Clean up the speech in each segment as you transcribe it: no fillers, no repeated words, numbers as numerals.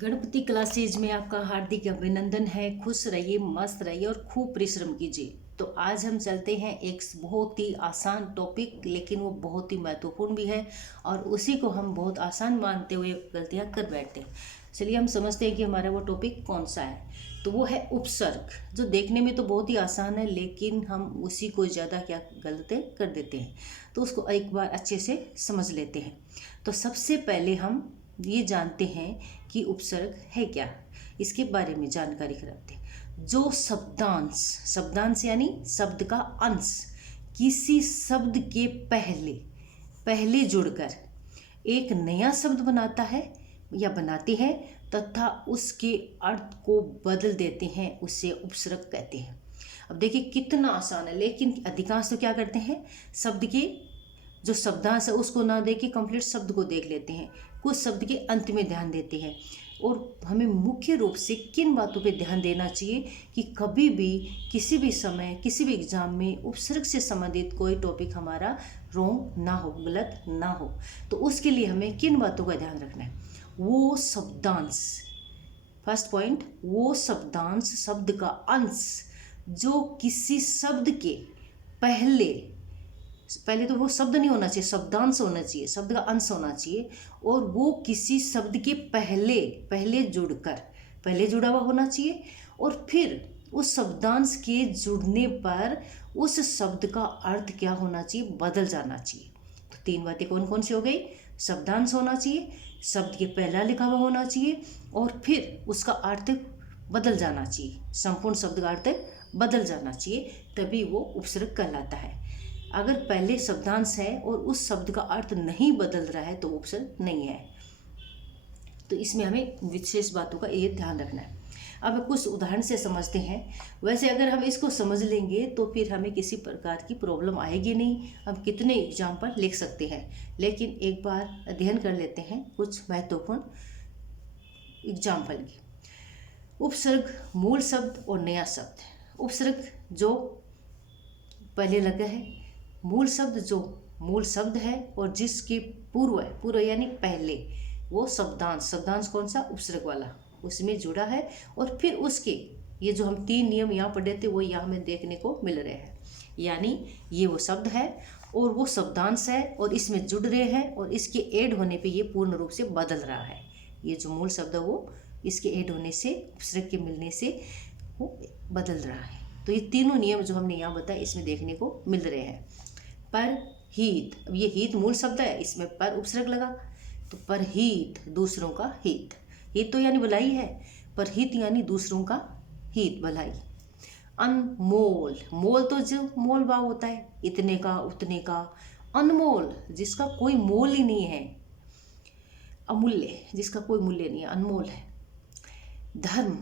Ganpati classes में आपका हार्दिक अभिनंदन है। खुश रहिए, मस्त रहिए और खूब परिश्रम कीजिए। तो आज हम चलते हैं एक बहुत ही आसान टॉपिक, लेकिन वो बहुत ही महत्वपूर्ण भी है और उसी को हम बहुत आसान मानते हुए गलतियां कर बैठते हैं। चलिए हम समझते हैं कि हमारा वो टॉपिक कौन सा है। तो वो है उपसर्ग, जो देखने में तो बहुत ही आसान है, लेकिन हम उसी को ज़्यादा क्या गलती कर देते हैं। तो उसको एक बार अच्छे से समझ लेते हैं। तो सबसे पहले हम ये जानते हैं कि उपसर्ग है क्या, इसके बारे में जानकारी रखते हैं। जो शब्दांश, शब्दांश यानी शब्द का अंश किसी शब्द के पहले जुड़कर एक नया शब्द बनाता है या बनाते हैं तथा उसके अर्थ को बदल देते हैं, उसे उपसर्ग कहते हैं। अब देखिए कितना आसान है, लेकिन अधिकांश तो क्या करते हैं, शब्द के जो शब्दांश है उसको ना देख के कंप्लीट शब्द को देख लेते हैं, कुछ शब्द के अंत में ध्यान देते हैं। और हमें मुख्य रूप से किन बातों पे ध्यान देना चाहिए कि कभी भी किसी भी समय किसी भी एग्जाम में उपसर्ग से संबंधित कोई टॉपिक हमारा रॉन्ग ना हो, गलत ना हो। तो उसके लिए हमें किन बातों का ध्यान रखना है, वो शब्दांश, फर्स्ट पॉइंट, वो शब्दांश, शब्द का अंश जो किसी शब्द के पहले तो वो शब्द नहीं होना चाहिए, शब्दांश होना चाहिए, शब्द का अंश होना चाहिए, और वो किसी शब्द के पहले जुड़ा हुआ होना चाहिए, और फिर उस शब्दांश के जुड़ने पर उस शब्द का अर्थ क्या होना चाहिए, बदल जाना चाहिए। तो तीन बातें कौन कौन सी हो गई, शब्दांश होना चाहिए, शब्द के पहला लिखा हुआ होना चाहिए, और फिर उसका अर्थ बदल जाना चाहिए, संपूर्ण शब्द का अर्थ बदल जाना चाहिए, तभी वो उपसर्ग कहलाता है। अगर पहले शब्दांश है और उस शब्द का अर्थ नहीं बदल रहा है तो उपसर्ग नहीं है। तो इसमें हमें विशेष बातों का ये ध्यान रखना है। अब कुछ उदाहरण से समझते हैं। वैसे अगर हम इसको समझ लेंगे तो फिर हमें किसी प्रकार की प्रॉब्लम आएगी नहीं, हम कितने एग्जाम पर लिख सकते हैं। लेकिन एक बार अध्ययन कर लेते हैं कुछ महत्वपूर्ण एग्जाम्पल की। उपसर्ग, मूल शब्द और नया शब्द। उपसर्ग जो पहले लगा है, मूल शब्द जो मूल शब्द है और जिसके पूर्व यानी पहले, वो शब्दांश कौन सा, उपसर्ग वाला, उसमें जुड़ा है, और फिर उसके ये जो हम तीन नियम यहाँ पढ़े थे वो यहाँ हमें देखने को मिल रहे हैं। यानी ये वो शब्द है और वो शब्दांश है और इसमें जुड़ रहे हैं, और इसके ऐड होने पे ये पूर्ण रूप से बदल रहा है। ये जो मूल शब्द है वो इसके ऐड होने से, उपसर्ग के मिलने से वो बदल रहा है। तो ये तीनों नियम जो हमने यहाँ बताए इसमें देखने को मिल रहे हैं। पर हित, अब ये हित मूल शब्द है, इसमें पर उपसर्ग लगा, तो पर हित, दूसरों का हित, हित तो यानी भलाई है, पर हित यानी दूसरों का हित, भलाई। अनमोल, मोल तो जो मोल भाव होता है, इतने का, उतने का। अनमोल, जिसका कोई मोल ही नहीं है। अमूल्य, जिसका कोई मूल्य नहीं है, अनमोल है। धर्म,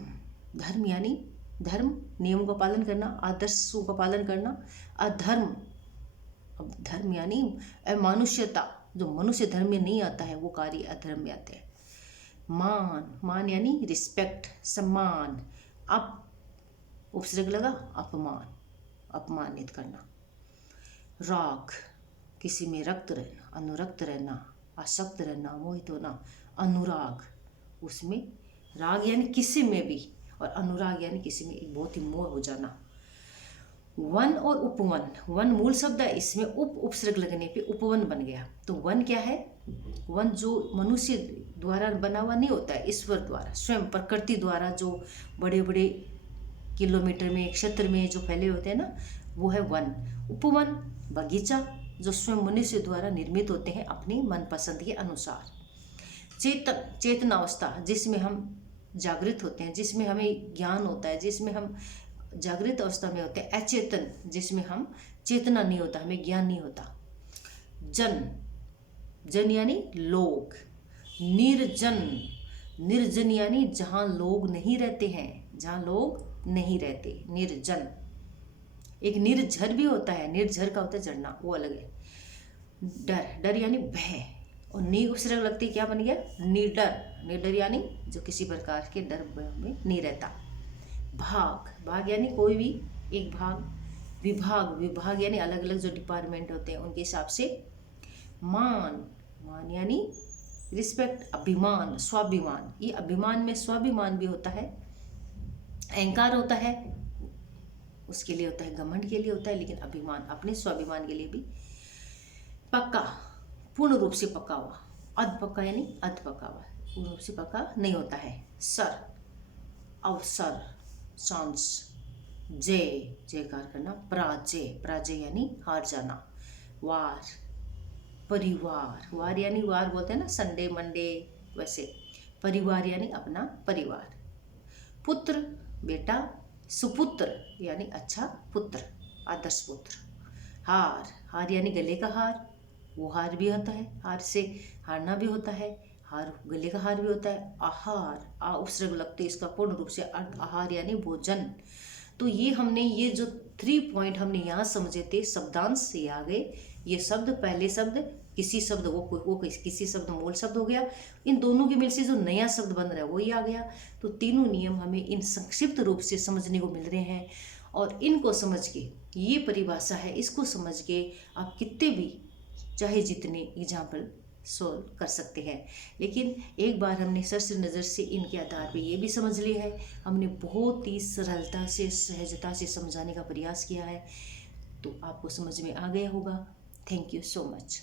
धर्म यानी धर्म, नियमों का पालन करना, आदर्शों का पालन करना। अधर्म, अब धर्म यानी अमानुष्यता, जो मनुष्य धर्म में नहीं आता है वो कार्य अधर्म में आते हैं। मान, मान यानी रिस्पेक्ट, सम्मान। उपसर्ग लगा, अपमान, अपमानित करना। राग, किसी में रक्त रहना, अनुरक्त रहना, आसक्त रहना, मोहित होना। अनुराग, उसमें राग यानी किसी में भी, और अनुराग यानी किसी में एक बहुत ही मोह हो जाना। वन और उपवन, वन मूल शब्द है, इसमें उपसर्ग लगने पे उपवन बन गया। तो वन क्या है, वन जो मनुष्य द्वारा बना हुआ नहीं होता है, ईश्वर द्वारा, स्वयं प्रकृति द्वारा जो बड़े बड़े किलोमीटर में, क्षेत्र में जो फैले होते हैं ना, वो है वन। उपवन, बगीचा, जो स्वयं मनुष्य द्वारा निर्मित होते हैं अपनी मनपसंद के अनुसार। चेतन, चेतनावस्था, जिसमें हम जागृत होते हैं, जिसमें हमें ज्ञान होता है, जिसमें हम जागृत अवस्था में होते हैं। अचेतन, जिसमें हम चेतना नहीं होता, हमें ज्ञान नहीं होता। जन, जन यानी लोग। निर्जन, निर्जन यानी जहाँ लोग नहीं रहते हैं, जहाँ लोग नहीं रहते, निर्जन। एक निर्झर भी होता है, निर्झर का होता है झरना, वो अलग है। डर, डर यानी भय, और नी उपसर्ग लगती क्या बन गया, निडर, निडर यानी जो किसी प्रकार के डर में नहीं रहता। भाग, भाग यानी कोई भी एक भाग, विभाग, विभाग यानी अलग अलग जो डिपार्टमेंट होते हैं उनके हिसाब से। मान, मान यानी रिस्पेक्ट, अभिमान, स्वाभिमान, ये अभिमान में स्वाभिमान भी होता है, अहंकार होता है, उसके लिए होता है, घमंड के लिए होता है, लेकिन अभिमान अपने स्वाभिमान के लिए भी। पक्का, पूर्ण रूप से पक्का हुआ, अध पक्का यानी अध पक्का हुआ, पूर्ण रूप से पक्का नहीं होता है। सर, अवसर, चांस, जय, जयकार करना, पराजय, पराजय यानी हार जाना। वार, परिवार, वार यानी वार बोलते हैं ना, संडे मंडे, वैसे परिवार यानी अपना परिवार। पुत्र, बेटा, सुपुत्र यानी अच्छा पुत्र, आदर्श पुत्र। हार, हार यानी गले का हार, वो हार भी होता है, हार से हारना भी होता है, हार गले का हार भी होता है। आहार, आ उपसर्ग लगते इसका पूर्ण रूप से अर्थ आहार यानी भोजन। तो ये हमने ये जो 3 पॉइंट हमने यहाँ समझे थे, शब्दांश से आ गए। ये शब्द, पहले शब्द किसी शब्द वो किसी शब्द मूल शब्द हो गया, इन दोनों के मिल से जो नया शब्द बन रहा है वही आ गया। तो तीनों नियम हमें इन संक्षिप्त रूप से समझने को मिल रहे हैं, और इनको समझ के, ये परिभाषा है, इसको समझ के आप कितने भी चाहे जितने एग्जाम्पल सोल्व कर सकते हैं। लेकिन एक बार हमने सर्च नज़र से इनके आधार पे ये भी समझ लिया है, हमने बहुत ही सरलता से, सहजता से समझाने का प्रयास किया है, तो आपको समझ में आ गया होगा। Thank you so much.